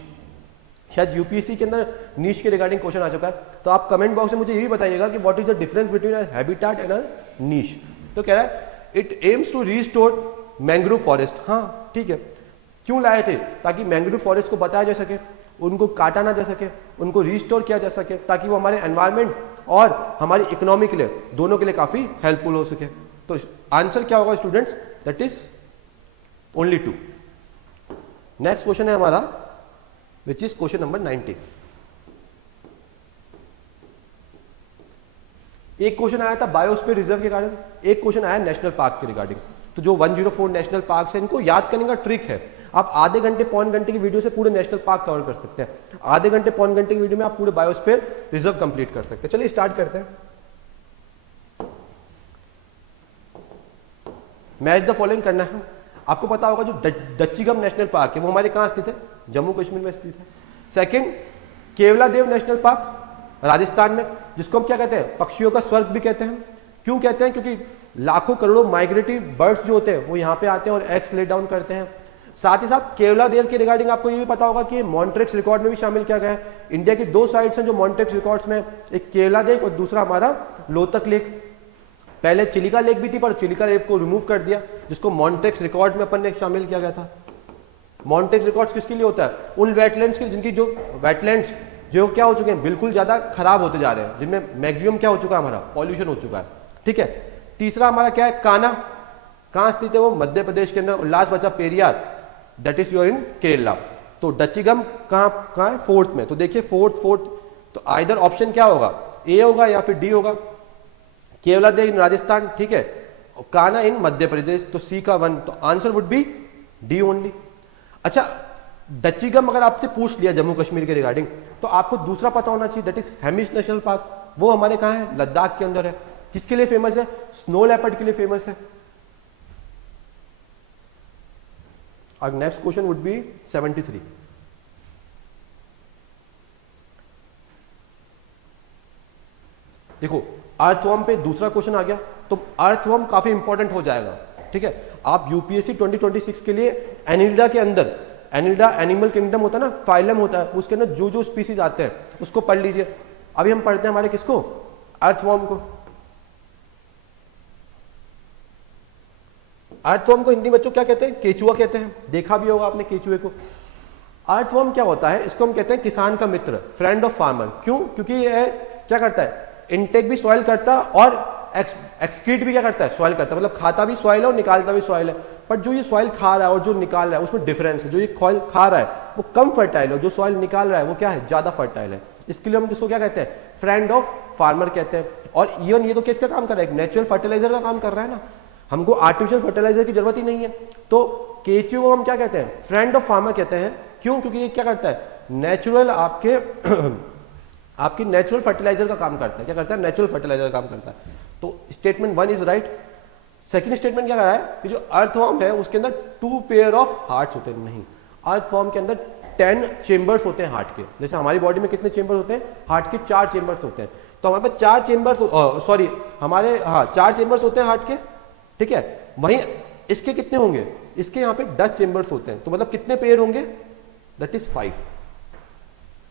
शायद यूपीएससी के अंदर नीश के रिगार्डिंग क्वेश्चन आ चुका है। तो आप कमेंट बॉक्स में मुझे यही बताइएगा कि what is the difference between a habitat and a niche. तो कह रहा है it aims to restore mangrove forest. हाँ ठीक है, क्यों लाए थे? ताकि मैंग्रोव फॉरेस्ट को बचाया जा सके, उनको काटा ना जा सके, उनको रीस्टोर किया जा सके, ताकि वो हमारे एनवायरमेंट और हमारी इकोनॉमी के लिए, दोनों के लिए काफी हेल्पफुल हो सके। तो आंसर क्या होगा students? That is only 2। Next question है हमारा विच इज क्वेश्चन नंबर 90। एक क्वेश्चन आया था बायोस्फीयर रिजर्व के कारण, एक क्वेश्चन आया नेशनल पार्क के रिगार्डिंग। तो जो 104 नेशनल पार्क है इनको याद करने का ट्रिक है, आप आधे घंटे पौन घंटे की वीडियो से पूरे नेशनल पार्क कवर कर सकते हैं। आधे घंटे पौन घंटे की वीडियो में आप पूरे बायोस्फीयर रिजर्व कंप्लीट कर सकते हैं। चलिए स्टार्ट करते हैं। मैच द फॉलोइंग करना है। आपको पता होगा जो दच्चीगम नेशनल पार्क है वो हमारे कहां स्थित है? जम्मू कश्मीर में स्थित है। Second, Keoladeo national park Rajasthan में, जिसको हम क्या कहते हैं? पक्षियों का स्वर्ग भी कहते हैं। क्यों कहते हैं? क्योंकि लाखों करोड़ों माइग्रेटरी बर्ड्स जो होते हैं वो यहाँ पे आते हैं और एग्स ले डाउन करते हैं। साथ ही साथ केवलादेव के रिगार्डिंग आपको ये भी पता होगा कि मॉन्ट्रेक्स रिकॉर्ड में भी शामिल किया गया है। इंडिया की 2 साइट्स हैं जो मॉन्ट्रेक्स रिकॉर्ड्स में, एक केवलादेव और दूसरा हमारा लोतक लेक। पहले चिलिका लेक भी थी पर चिलिका लेक को रिमूव कर दिया, जिसको मॉन्ट्रेक्स रिकॉर्ड में अपन ने शामिल किया गया था। मॉन्ट्रेक्स रिकॉर्ड्स किसके लिए होता है? उन वेटलैंड्स के जिनकी जो वेटलैंड्स जो क्या हो चुके हैं, बिल्कुल ज्यादा खराब होते जा रहे हैं, जिनमें मैक्सिमम क्या हो चुका है? हमारा पॉल्यूशन हो चुका है। ठीक है। तीसरा हमारा क्या है? कान्हा। कहां स्थित है वो? मध्य प्रदेश के अंदर, उल्लास बचा Periyar, that is your in Kerala. तो दच्चीगम कहां है? 4th में। तो देखिए 4th, तो आइदर ऑप्शन क्या होगा? ए होगा या फिर डी होगा। केवलादेव इन राजस्थान, ठीक है, कान्हा इन मध्य प्रदेश, तो सी का 1, तो answer would be D only. अच्छा, दच्चीगम अगर आपसे पूछ लिया जम्मू कश्मीर के रिगार्डिंग, तो आपको दूसरा पता होना चाहिए, that is Hamish national park. वो हमारे कहां है? लद्दाख के अंदर है। किसके लिए फेमस है? स्नो लेपर्ड के लिए फेमस है। अब नेक्स्ट क्वेश्चन वुड बी 73। देखो अर्थवर्म पे दूसरा क्वेश्चन आ गया, तो अर्थवर्म काफी इंपॉर्टेंट हो जाएगा। ठीक है, आप यूपीएससी 2026 के लिए एनिलिडा के अंदर, एनिलिडा एनिमल किंगडम होता है ना, फाइलम होता है, उसके अंदर जो जो स्पीसीज आते हैं उसको पढ़ लीजिए। अभी हम पढ़ते हैं हमारे किसको? अर्थवर्म को। अर्थवर्म को हिंदी बच्चों क्या कहते हैं? केचुआ कहते हैं। देखा भी होगा आपने केचुए को। अर्थवर्म क्या होता है? इसको हम कहते हैं किसान का मित्र, फ्रेंड ऑफ फार्मर। क्यों? क्योंकि ये क्या करता है? इनटेक भी सॉइल करता है और एक्सक्रीट भी क्या करता है, सॉइल करता है, मतलब खाता भी सॉइल है और निकालता भी सॉइल है। बट जो ये सॉइल खा रहा है और जो निकाल रहा है उसमें डिफरेंस है। जो ये सॉइल खा रहा है वो कम फर्टाइल है, जो सॉइल निकाल रहा है वो क्या है, ज्यादा फर्टाइल है। इसके लिए हम इसको क्या कहते हैं, फ्रेंड ऑफ फार्मर कहते हैं। और इवन ये तो किसका काम कर रहा है, एक नेचुरल फर्टिलाइजर का काम कर रहा है ना, हमको आर्टिफिशियल फर्टिलाइजर की जरूरत ही नहीं है। तो केचुए को हम क्या कहते हैं, फ्रेंड ऑफ फार्मर कहते हैं। क्यों, क्योंकि ये क्या करता है, नेचुरल आपके आपकी नेचुरल फर्टिलाइजर का काम करता है। क्या करता है, नेचुरल फर्टिलाइजर का काम करता है। तो statement 1 is right. Second statement क्या कर रहा है कि जो अर्थवॉर्म है उसके अंदर 2 पेयर ऑफ हार्ट्स होते हैं। नहीं, अर्थवॉर्म के अंदर 10 चेंबर्स होते हैं हार्ट के। जैसे हमारी बॉडी में कितने चेंबर्स होते हैं, हार्ट के 4 चेंबर्स होते हैं। तो हमारे पास 4 चेंबर्स, सॉरी हमारे 4 चेंबर्स होते हैं हार्ट के, ठीक है। वहीं इसके कितने होंगे, इसके यहाँ पे 10 चेंबर्स होते हैं। तो मतलब कितने पेयर होंगे, दैट इज 5।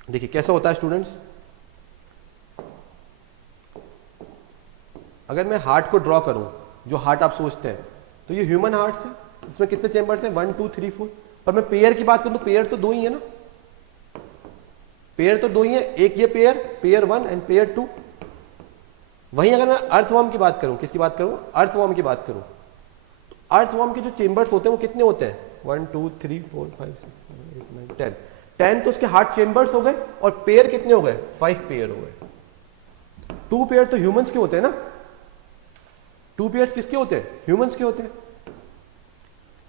देखिए कैसा होता है स्टूडेंट्स, अगर मैं हार्ट को ड्रॉ करूं, जो हार्ट आप सोचते हैं, तो ये ह्यूमन हार्ट्स है, इसमें कितने चेंबर्स हैं, 1 2 3 4। पर मैं पेयर की बात करूं तो पेयर तो 2 ही है ना, पेयर तो 2 ही है, एक ये पेयर 1 एंड पेयर 2। वहीं अगर मैं अर्थवॉर्म की बात करूं, किसकी बात करूं, अर्थवॉर्म की बात करूं, तो अर्थवॉर्म के जो चेंबर्स होते हैं वो कितने होते हैं, 1 2 3 4 5 6 7 8 9 10। 10 तो उसके हार्ट चेंबर्स हो गए, और पेयर कितने हो गए, 5 पेयर हो गए। 2 पेयर तो ह्यूमंस के होते हैं ना, 2 पेयर्स किसके होते हैं, ह्यूमंस के होते हैं।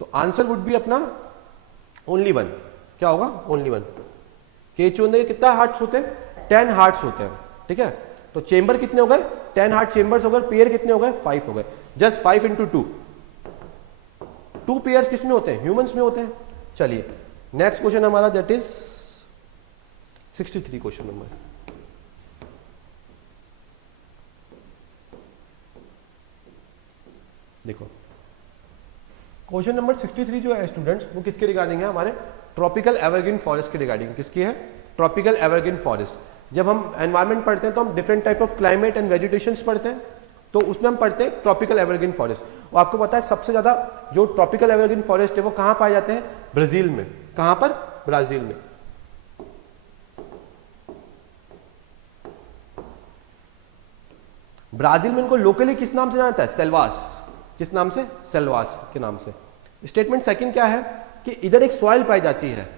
तो आंसर वुड बी अपना ओनली 1। क्या होगा, ओनली 1। केचुए के कितना हार्ट्स होते हैं, 10 हार्ट्स होते हैं, ठीक है। तो चेंबर कितने हो गए, 10 हार्ट चेंबर्स हो गए, पेयर कितने हो गए, 5 हो गए। Just 5 into 2। 2 पेयर्स किसमें होते हैं, ह्यूमंस में होते हैं। चलिए नेक्स्ट क्वेश्चन हमारा, दैट इज 63 क्वेश्चन नंबर। देखो क्वेश्चन नंबर 63 जो है स्टूडेंट्स, वो किसके रिगार्डिंग है, हमारे ट्रॉपिकल एवरग्रीन फॉरेस्ट के रिगार्डिंग। किसकी है, ट्रॉपिकल एवरग्रीन फॉरेस्ट। जब हम एनवायरमेंट पढ़ते हैं तो हम different type of climate and vegetations पढ़ते हैं, तो उसमें हम पढ़ते हैं ट्रॉपिकल एवरग्रीन फॉरेस्ट। और आपको पता है सबसे ज्यादा जो ट्रॉपिकल एवरग्रीन फॉरेस्ट है वो कहां पाए जाते हैं, ब्राजील में। कहां पर, ब्राजील में। ब्राजील में इनको लोकली किस नाम से जाना जाता है, सेल्वास। किस नाम से, सेल्वास के नाम से। स्टेटमेंट सेकंड क्या है कि इधर एक सॉइल पाई जाती है,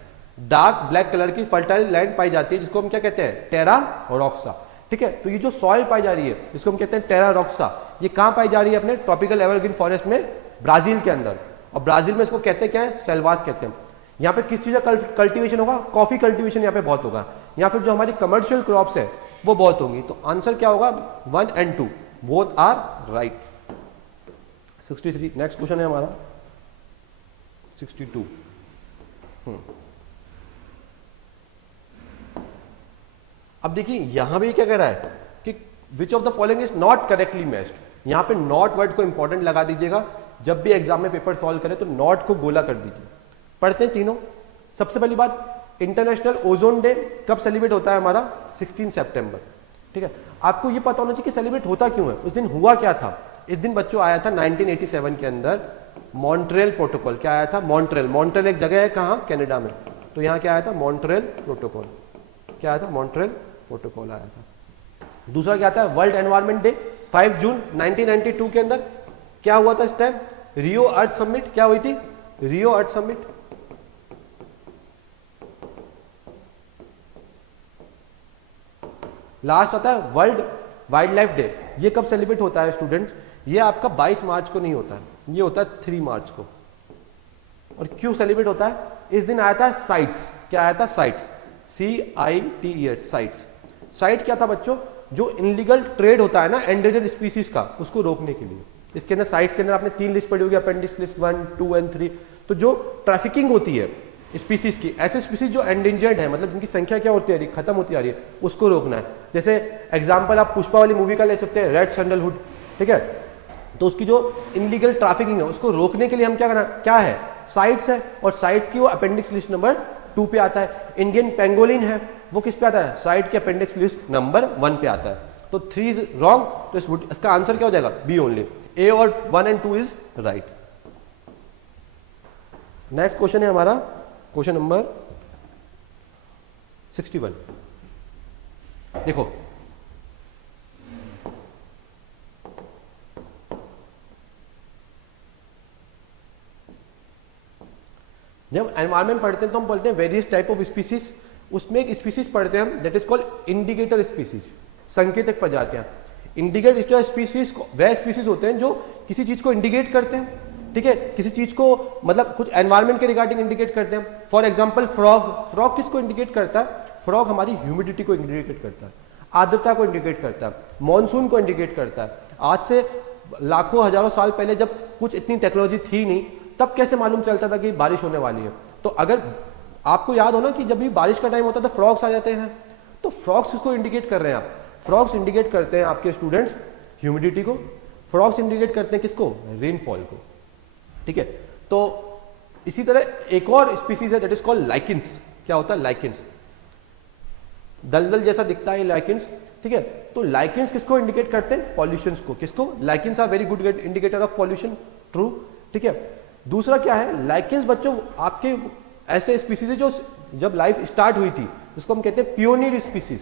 डार्क ब्लैक कलर की फर्टाइल लैंड पाई जाती है, जिसको हम क्या कहते हैं, टेरा रॉक्सा, ठीक है। तो ये जो सॉइल पाई जा रही है जिसको हम कहते हैं टेरा रॉक्सा, ये कहां पाई जा रही है, अपने ट्रॉपिकल एवरग्रीन फॉरेस्ट में, ब्राजील के अंदर। और ब्राजील में इसको कहते हैं क्या है, सेल्वास कहते हैं। यहाँ पे किस चीज का कल्टीवेशन होगा, कॉफी कल्टीवेशन यहाँ पे बहुत होगा, या फिर जो हमारी कमर्शियल क्रॉप्स है वो बहुत होंगी। तो आंसर क्या होगा, 1 and 2 both are right. 63 next question है हमारा 62। अब देखिए यहां भी क्या कह रहा है कि which of the following is not correctly matched. यहां पे नॉट वर्ड को इंपॉर्टेंट लगा दीजिएगा, जब भी एग्जाम में पेपर सॉल्व करें तो नॉट को गोला कर दीजिए। पढ़ते हैं तीनों। सबसे पहली बात, इंटरनेशनल ओजोन डे कब सेलिब्रेट होता है हमारा, 16 सितंबर, ठीक है। आपको ये पता होना चाहिए कि सेलिब्रेट होता क्यों है, उस दिन हुआ क्या था। इस दिन बच्चों आया था 1987 के अंदर मॉन्ट्रियल प्रोटोकॉल। क्या आया था, मॉन्ट्रियल। मॉन्ट्रियल एक जगह है कहां, कनाडा में। तो यहां क्या आया था, मॉन्ट्रियल प्रोटोकॉल। क्या आया था, मॉन्ट्रियल प्रोटोकॉल आया था। दूसरा क्या था, वर्ल्ड एनवायरनमेंट डे 5 जून 1992 के अंदर। क्या हुआ था इस टाइम, रियो अर्थ समिट। क्या हुई थी, रियो अर्थ समिट। लास्ट आता है वर्ल्ड वाइल्ड लाइफ डे। ये कब सेलिब्रेट होता है स्टूडेंट्स, ये आपका 22 मार्च को नहीं होता है, ये होता है 3 मार्च को। और क्यों सेलिब्रेट होता है, इस दिन आया था साइट्स। क्या आया था, साइट्स, CITES, साइट्स। साइट क्या था बच्चों, जो इनलीगल ट्रेड होता है ना एंडेंजर्ड स्पीसीज का, उसको रोकने के लिए। इसके अंदर साइट्स के अंदर आपने 3 लिस्ट पढ़ी होगी, अपेंडिक्स लिस्ट 1 2 एंड 3। तो जो ट्रैफिकिंग होती है स्पीसीज की, ऐसे स्पीसीज जो एंडेंजर्ड है, मतलब जिनकी संख्या क्या होती है, खत्म होती आ रही है, उसको रोकना है। जैसे एग्जांपल आप पुष्पा वाली मूवी का ले सकते हैं, रेड सैंडलवुड, ठीक है। तो उसकी जो इनलीगल ट्रैफिकिंग है उसको रोकने के लिए हम क्या करना, क्या है, साइट्स है। और साइट्स की वो अपेंडिक्स लिस्ट नंबर 2 पे आता है। इंडियन पेंगोलिन है, वो किस पे आता है, साइट के अपेंडिक्स लिस्ट नंबर 1 पे आता है। तो 3 इज रॉन्ग, तो इसका आंसर क्या हो जाएगा, बी ओनली। ए और 1 and 2 is right. Next question है हमारा क्वेश्चन नंबर 61। देखो जब एनवायरमेंट पढ़ते हैं तो हम पढ़ते हैं वेरियस टाइप ऑफ स्पीसीज, उसमें एक स्पीसीज पढ़ते हैं हम that is called indicator species, संकेतक प्रजातियां। इंडिकेटर स्पीसीज वह स्पीसीज होते हैं जो किसी चीज को इंडिकेट करते हैं, ठीक है, किसी चीज को मतलब कुछ एनवायरमेंट के रिगार्डिंग इंडिकेट करते हैं। फॉर एग्जांपल फ्रॉग, फ्रॉग किसको इंडिकेट करता है? फ्रॉग हमारी ह्यूमिडिटी को इंडिकेट करता है, आर्द्रता को इंडिकेट करता है, मॉनसून को इंडिकेट करता है। आज से लाखों हजारों साल पहले जब कुछ इतनी टेक्नोलॉजी थी नहीं, तब कैसे मालूम चलता था कि बारिश होने वाली है? तो अगर आपको याद हो ना कि जब भी बारिश का टाइम होता है तो फ्रॉग्स आ जाते हैं, तो फ्रॉग्स को इंडिकेट कर रहे हैं आप। फ्रॉग्स इंडिकेट करते हैं आपके स्टूडेंट्स ह्यूमिडिटी को, फ्रॉग्स इंडिकेट करते हैं किसको? रेनफॉल को, ठीक है। तो इसी तरह एक और स्पीसीज है दैट इज कॉल्ड लाइकिन्स। क्या होता है? लाइकिन्स, दलदल जैसा दिखता है लाइकिन्स, ठीक है। तो लाइकिन्स किसको इंडिकेट करते हैं? पॉल्यूशन को। किसको? Lichens are very good indicator of pollution, true, ठीक है। दूसरा क्या है? लाइकिन्स बच्चों आपके ऐसे स्पीसीज है जो जब लाइफ स्टार्ट हुई थी, उसको हम कहते हैं पियोनियर स्पीसीज।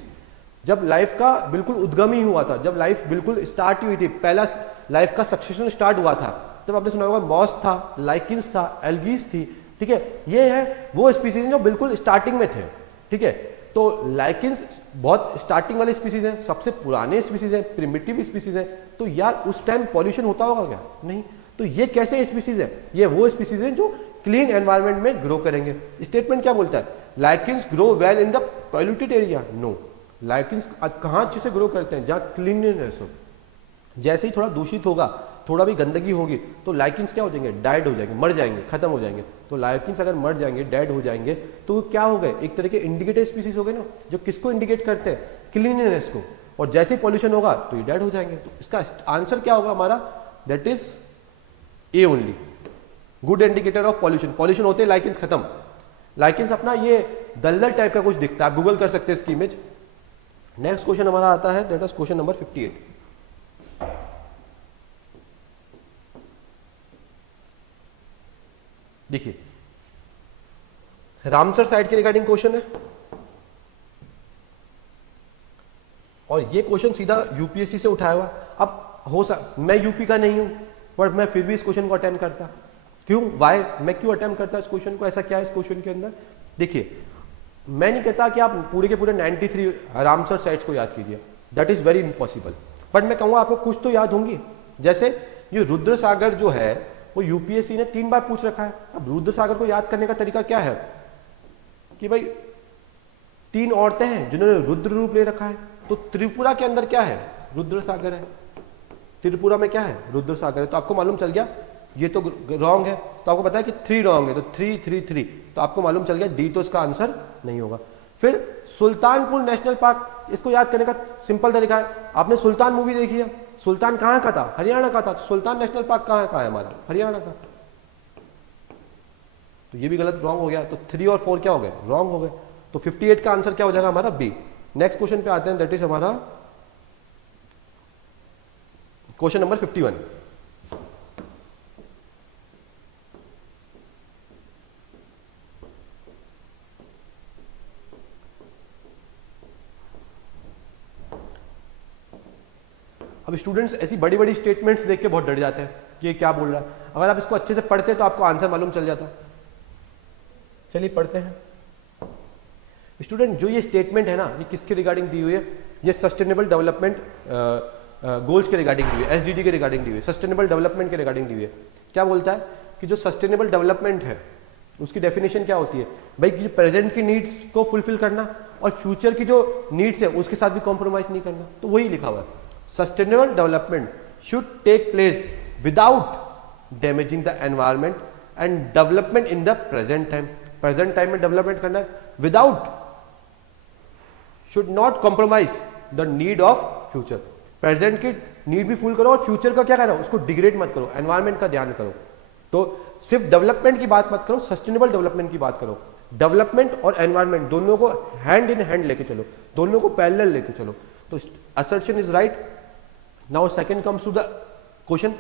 जब लाइफ का बिल्कुल उद्गम ही हुआ था, जब लाइफ बिल्कुल स्टार्ट हुई थी, पहला लाइफ का सक्सेशन स्टार्ट हुआ था, तब आपने सुना होगा मॉस था, लाइकिन्स था, एल्गीज थी, ठीक है। ये है वो स्पीसीज जो बिल्कुल स्टार्टिंग में थे, ठीक है। तो लाइकिन्स बहुत स्टार्टिंग वाले स्पीसीज हैं, सबसे पुराने स्पीसीज हैं, प्रिमिटिव स्पीसीज हैं। तो यार उस टाइम पॉल्यूशन होता होगा क्या? नहीं। तो ये कैसे स्पीसीज है? ये वो स्पीसीज हैं जो क्लीन एनवायरनमेंट में ग्रो करेंगे। स्टेटमेंट क्या बोलता है? Lichens grow well in the polluted area. No, lichens कहाँ अच्छे से ग्रो करते हैं? जहाँ क्लीनलीनेस हो। जैसे ही थोड़ा दूषित होगा, थोड़ा भी गंदगी होगी, तो लाइकिन्स क्या हो जाएंगे? डाइड हो जाएंगे, मर जाएंगे, खत्म हो जाएंगे। तो लाइकिन्स अगर मर जाएंगे, डेड हो जाएंगे, तो वो क्या हो गए? एक तरह के इंडिकेटर स्पीसीज हो गए ना, जो किसको इंडिकेट करते हैं? क्लीनलीनेस को। और जैसे ही पॉल्यूशन होगा तो ये डेड हो जाएंगे। तो इसका आंसर क्या होगा हमारा? That is A only, good indicator of pollution. Pollution होते हैं लाइकिन्स खत्म। लाइकिन्स अपना ये दलदल टाइप का कुछ दिखता है, आप गूगल कर सकते हैं इसकी इमेज। नेक्स्ट क्वेश्चन हमारा आता है, दैट इज क्वेश्चन नंबर 58। देखिए, रामसर साइट के रिगार्डिंग क्वेश्चन है, और ये क्वेश्चन सीधा यूपीएससी से उठाया हुआ। अब मैं यूपी का नहीं हूं, बट मैं फिर भी इस क्वेश्चन को अटेम्प्ट करता। क्यों? वाई? मैं क्यों अटेम्प्ट करता इस क्वेश्चन को? ऐसा क्या है इस क्वेश्चन के अंदर? देखिए, मैं नहीं कहता कि आप पूरे के पूरे 93 रामसर साइट्स को याद कीजिए, that is very impossible. But मैं कहूंगा आपको कुछ तो याद होंगी। जैसे ये रुद्र सागर जो है, वो यूपीएससी ने 3 बार पूछ रखा है। अब रुद्र सागर को याद करने का तरीका क्या है कि भाई 3 औरतें हैं जिन्होंने रुद्र रूप ले रखा है, तो त्रिपुरा के अंदर क्या है? रुद्र सागर है। त्रिपुरा में क्या है? रुद्र सागर है। तो आपको मालूम चल गया ये तो रॉन्ग है, तो आपको पता है कि 3 रॉन्ग है, तो 3 3 3, तो आपको मालूम चल गया डी तो इसका आंसर नहीं होगा। फिर सुल्तानपुर नेशनल पार्क, इसको याद करने का सिंपल तरीका है, आपने सुल्तान मूवी देखी है, सुल्तान कहाँ का था? हरियाणा का था। सुल्तान नेशनल पार्क कहाँ का है हमारा? हरियाणा का। तो ये भी गलत, रॉन्ग हो गया। तो 3 और 4 क्या हो गए? रॉन्ग हो गए। तो 58 का आंसर क्या हो जाएगा हमारा? बी। नेक्स्ट क्वेश्चन पे आते हैं, दैट इज हमारा क्वेश्चन नंबर 51। अब स्टूडेंट्स ऐसी बड़ी बड़ी स्टेटमेंट्स देख के बहुत डर जाते हैं कि ये क्या बोल रहा है। अगर आप इसको अच्छे से पढ़ते तो आपको आंसर मालूम चल जाता। चलिए पढ़ते हैं। स्टूडेंट, जो ये स्टेटमेंट है ना, ये किसके रिगार्डिंग दी हुई है? ये सस्टेनेबल डेवलपमेंट गोल्स के रिगार्डिंग दी हुई है, एसडीजी के रिगार्डिंग दी हुई है, सस्टेनेबल डेवलपमेंट के रिगार्डिंग दी हुई है। क्या बोलता है कि जो सस्टेनेबल डेवलपमेंट है उसकी डेफिनेशन क्या होती है? भाई कि प्रेजेंट की नीड्स को फुलफिल करना और फ्यूचर की जो नीड्स है उसके साथ भी कॉम्प्रोमाइज नहीं करना। तो वही लिखा हुआ है, sustainable development should take place without damaging the environment and development in the present time. Present time में डेवलपमेंट करना है, without, should not compromise the need of future. Present की नीड भी फुल करो और फ्यूचर का क्या करना, उसको डिग्रेड मत करो, एनवायरमेंट का ध्यान करो। तो सिर्फ डेवलपमेंट की बात मत करो, सस्टेनेबल डेवलपमेंट की बात करो। डेवलपमेंट और एनवायरमेंट दोनों को हैंड इन हैंड लेके चलो, दोनों को पैरेलल लेके चलो। तो assertion is right. Now second comes to the question.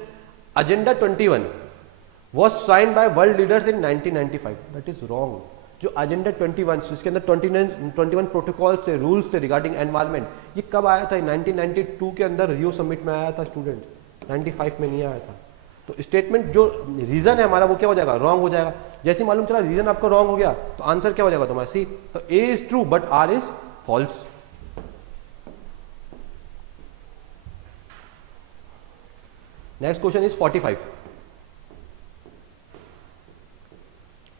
Agenda 21 was signed by world leaders in 1995. That is wrong. जो Agenda 21 जिसके अंदर 21 प्रोटोकॉल थे, रूल्स थे रिगार्डिंग एनवायरमेंट, ये कब आया था? 1992 के अंदर रियो समिट में आया था स्टूडेंट, 95 में नहीं आया था। तो स्टेटमेंट जो रीजन है हमारा वो क्या हो जाएगा, रॉन्ग हो जाएगा। जैसे मालूम चला रीजन आपका रॉन्ग हो गया तो आंसर क्या हो जाएगा तुम्हारा सी। तो A is true but R is false. Next question is 45।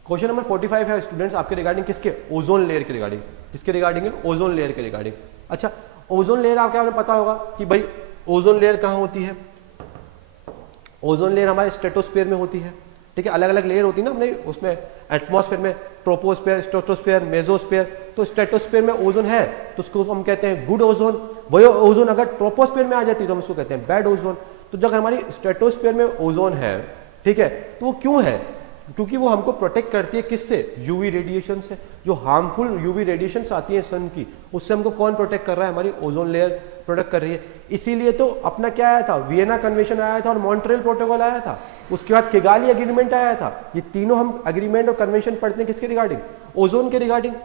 Question number 45 है स्टूडेंट्स आपके रिगार्डिंग किसके, ओजोन लेयर के रिगार्डिंग। किसके रिगार्डिंग है, ओजोन लेयर के रिगार्डिंग। अच्छा ओजोन लेयर आपको क्या पता होगा कि भाई ओजोन लेयर कहां होती है। ओजोन लेयर हमारे स्ट्रेटोस्फीयर में होती है, ठीक है। अलग अलग लेयर होती है ना अपने उसमें एटमॉस्फेयर में, ट्रोपोस्फीयर, स्ट्रेटोस्फीयर, मेसोस्फीयर। तो स्ट्रेटोस्फीयर में ओजोन है तो उसको हम कहते हैं गुड ओजोन। वही ओजोन अगर ट्रोपोस्फीयर में आ जाती है तो हम उसको कहते हैं बैड ओजोन। तो जब हमारी स्ट्रेटोस्फीयर में ओजोन है, ठीक है, तो वो क्यों है, क्योंकि वो हमको प्रोटेक्ट करती है किससे, यूवी रेडिएशन से। जो हार्मफुल यूवी रेडिएशन आती है सन की, उससे हमको कौन प्रोटेक्ट कर रहा है, हमारी ओजोन लेयर प्रोटेक्ट कर रही है। इसीलिए तो अपना क्या आया था, वियना कन्वेंशन आया था और मॉन्ट्रियल प्रोटोकॉल आया था। उसके बाद किगाली एग्रीमेंट आया था। ये तीनों हम एग्रीमेंट और कन्वेंशन पढ़ते हैं किसके रिगार्डिंग, ओजोन के रिगार्डिंग।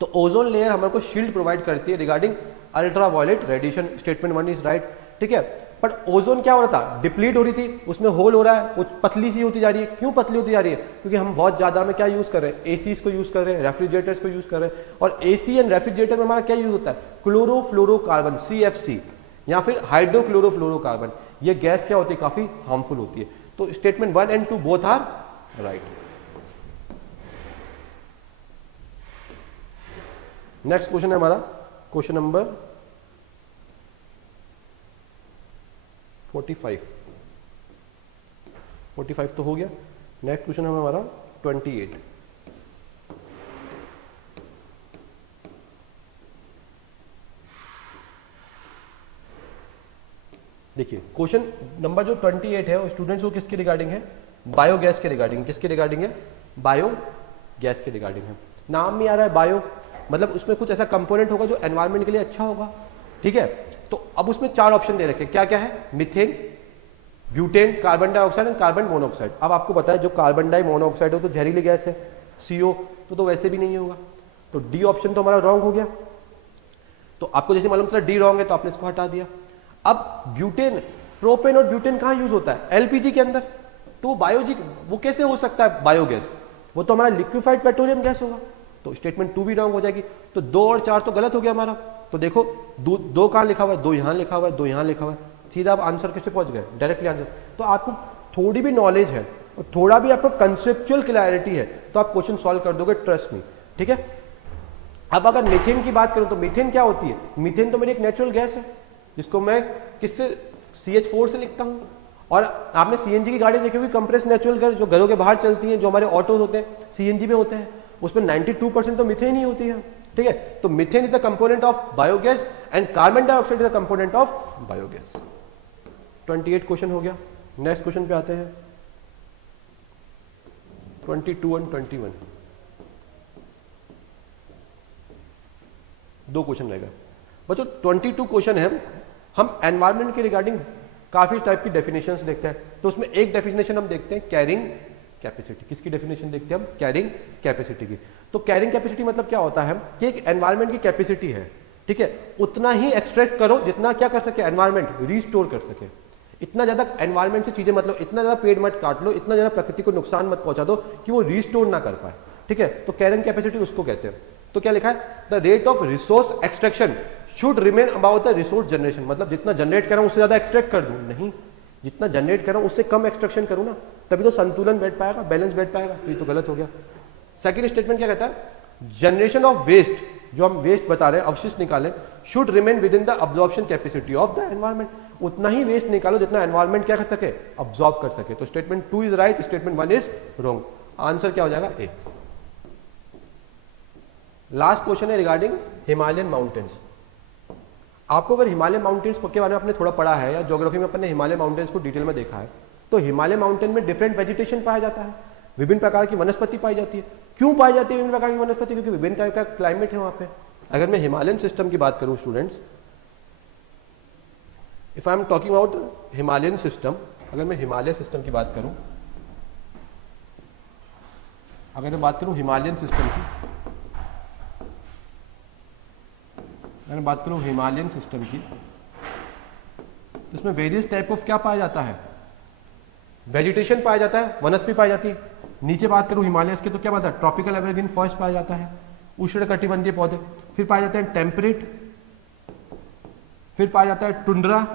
तो ओजोन लेयर हमारे को शील्ड प्रोवाइड करती है regarding ultraviolet radiation. Statement 1 is right, ठीक है। बट ओजोन क्या हो रहा था, डिप्लीट हो रही थी, उसमें होल हो रहा है, वो पतली सी होती जा रही है। क्यों पतली होती जा रही है, क्योंकि हम बहुत ज्यादा में क्या यूज कर रहे हैं, एसीज को यूज कर रहे हैं, रेफ्रिजरेटर्स को यूज कर रहे हैं। और एसी एंड रेफ्रिजरेटर में हमारा क्या यूज होता है, क्लोरोफ्लोरोकार्बन CFC या फिर हाइड्रोक्लोरोफ्लोरोकार्बन। ये गैस क्या होती है, काफी हार्मफुल होती है। तो statement 1 and 2 both are right. Next question है हमारा क्वेश्चन नंबर 45 तो हो गया। नेक्स्ट क्वेश्चन है हमारा 28। देखिए क्वेश्चन नंबर जो 28 है स्टूडेंट्स को किसके रिगार्डिंग है, बायोगैस के रिगार्डिंग। किसके रिगार्डिंग है, बायोगैस के रिगार्डिंग है। नाम में आ रहा है बायो, मतलब उसमें कुछ ऐसा कंपोनेंट होगा जो एनवायरमेंट के लिए अच्छा होगा, ठीक है। तो अब उसमें 4 ऑप्शन दे रखे, क्या क्या है, methane, butane, carbon dioxide and carbon monoxide. अब आपको पता है जो कार्बन डाई मोनोऑक्साइड हो तो जहरीली गैस है, CO तो वैसे भी नहीं होगा। तो डी ऑप्शन तो हमारा रॉन्ग हो गया। तो आपको जैसे मालूम चला डी रॉन्ग है तो आपने इसको हटा दिया। अब ब्यूटेन, प्रोपेन और ब्यूटेन कहां यूज होता है, LPG के अंदर। तो वो कैसे हो सकता है बायोगैस, वो तो हमारा लिक्विफाइड पेट्रोलियम गैस होगा। तो स्टेटमेंट 2 भी रॉन्ग हो जाएगी। तो 2 और 4 तो गलत हो गया हमारा। तो देखो 2 कहां लिखा हुआ है, 2 यहां लिखा हुआ है, 2 यहां लिखा हुआ है। सीधा आप आंसर किससे पहुंच गए, डायरेक्टली आंसर। तो आपको थोड़ी भी नॉलेज है और थोड़ा भी आपको कंसेप्चुअल क्लैरिटी है तो आप क्वेश्चन सॉल्व कर दोगे, ट्रस्ट मी, ठीक है। अब अगर मीथेन की बात करूं तो मीथेन क्या होती है, मीथेन तो मेरी एक नेचुरल गैस है जिसको मैं किससे, CH4 से लिखता हूं। और आपने CNG की गाड़ी देखी होगी, कंप्रेस नेचुरल गैस जो घरों के बाहर चलती हैं, जो हमारे ऑटोज होते हैं CNG में होते हैं, उसमें 92% तो मीथेन ही होती है, ठीक है। तो methane is the component of biogas and carbon dioxide is the component of biogas. 28 question हो गया। नेक्स्ट क्वेश्चन पे आते हैं 22 एंड 21। 2 क्वेश्चन रहेगा बच्चों। 22 क्वेश्चन है, हम एनवायरनमेंट के रिगार्डिंग काफी टाइप की डेफिनेशंस देखते हैं। तो उसमें एक डेफिनेशन हम देखते हैं कैरिंग कैपेसिटी। किसकी डेफिनेशन देखते हैं हम, कैरिंग कैपेसिटी की। तो कैरिंग कैपेसिटी मतलब क्या होता है कि एक एनवायरनमेंट की कैपेसिटी है, ठीक है, उतना ही एक्सट्रैक्ट करो जितना क्या कर सके एनवायरनमेंट रिस्टोर कर सके। इतना ज्यादा एनवायरनमेंट से चीजें, मतलब इतना ज्यादा पेड़ मत काट लो, इतना ज्यादा प्रकृति को नुकसान मत पहुंचा दो कि वो रिस्टोर ना कर पाए, ठीक है। तो कैरिंग कैपेसिटी उसको कहते हैं। तो क्या लिखा है, the rate of resource extraction should remain about the resource generation. मतलब जितना जनरेट कर रहा हूं उससे ज्यादा एक्सट्रैक्ट कर दूं नहीं, जितना जनरेट कर रहा हूं उससे कम एक्सट्रैक्शन करूं ना, तभी तो संतुलन बैठ पाएगा, बैलेंस बैठ पाएगा। तो ये तो गलत हो गया। सेकंड स्टेटमेंट क्या कहता है, जनरेशन ऑफ वेस्ट, जो हम वेस्ट बता रहे हैं, अवशिष्ट निकालें, should remain with in the absorption capacity of the environment. उतना ही वेस्ट निकालो जितना एनवायरमेंट क्या कर सके, अब्जॉर्ब कर सके। तो statement 2 is right, statement 1 is wrong. Answer क्या हो जाएगा, ए। लास्ट क्वेश्चन है रिगार्डिंग हिमालयन माउंटेन्स। आपको अगर हिमालयन माउंटेन्स के बारे में आपने थोड़ा पढ़ा है या ज्योग्राफी में अपने हिमालय माउंटेन्स को डिटेल में देखा है, तो हिमालय माउंटेन में डिफरेंट वेजिटेशन पाया जाता है, विभिन्न प्रकार की वनस्पति पाई जाती है। क्यों पाई जाती है विभिन्न प्रकार की वनस्पति, क्योंकि विभिन्न टाइप का क्लाइमेट है वहां पे। अगर मैं हिमालयन सिस्टम की बात करूं students, if I am talking about Himalayan system, अगर मैं हिमालय सिस्टम की बात करूं, अगर मैं बात करूं हिमालयन सिस्टम की, अगर मैं बात करूं हिमालयन सिस्टम की, तो इसमें वेरियस टाइप ऑफ क्या पाया जाता है, वेजिटेशन पाया जाता है, वनस्पति पाई जाती है। नीचे बात करूं हिमालयस के तो क्या बात है, ट्रॉपिकल एवरग्रीन फॉरेस्ट पाया जाता है, उष्णकटिबंधीय पौधे। फिर पाया जाता है टेम्परेट, फिर पाया जाता है tundra,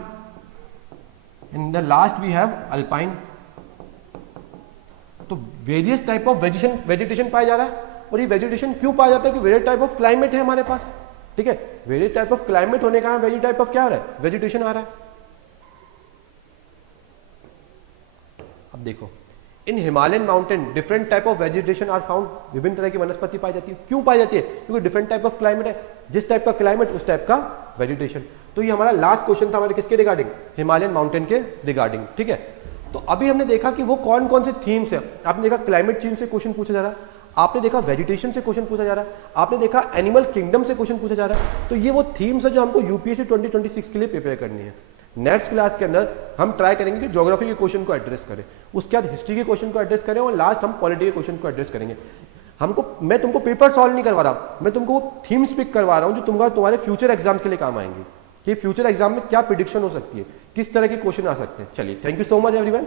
in the last we have alpine. तो वेरियस टाइप ऑफ वेजिटेशन पाया जा रहा है। और ये वेजिटेशन क्यों पाया जाता है कि वेरियस टाइप ऑफ क्लाइमेट है हमारे पास, ठीक है। वेरियस टाइप ऑफ क्लाइमेट होने का वेरियस टाइप ऑफ क्या आ रहा है, वेजिटेशन आ रहा है। अब देखो in Himalayan mountain different type of vegetation are found, विभिन्न तरह की वनस्पति पाई जाती है। क्यों पाई जाती है, क्योंकि डिफरेंट टाइप ऑफ क्लाइमेट है, जिस टाइप का क्लाइमेट उस टाइप का वेजिटेशन। तो ये हमारा लास्ट क्वेश्चन था हमारे किसके रिगार्डिंग, हिमालयन माउंटेन के रिगार्डिंग, ठीक है। तो अभी हमने देखा कि वो कौन कौन से थीम्स है। आपने देखा क्लाइमेट चेंज से क्वेश्चन पूछा जा रहा है, आपने देखा वेजिटेशन से क्वेश्चन पूछा जा रहा है, आपने देखा एनिमल किंगडम से क्वेश्चन पूछा जा रहा है। तो ये वो थीम्स है जो हमको यूपीएससी 2026 के लिए प्रिपेयर करनी है। नेक्स्ट क्लास के अंदर हम ट्राई करेंगे कि ज्योग्राफी के क्वेश्चन को एड्रेस करें, उसके बाद हिस्ट्री के क्वेश्चन को एड्रेस करें और लास्ट हम पॉलिटी के क्वेश्चन को एड्रेस करेंगे। मैं तुमको पेपर सॉल्व नहीं करवा रहा, मैं तुमको थीम्स पिक करवा रहा हूं जो तुम्हारे फ्यूचर एग्जाम के लिए काम आएंगे कि फ्यूचर एग्जाम में क्या प्रिडिक्शन हो सकती है, किस तरह के क्वेश्चन आ सकते हैं। चलिए, thank you so much everyone.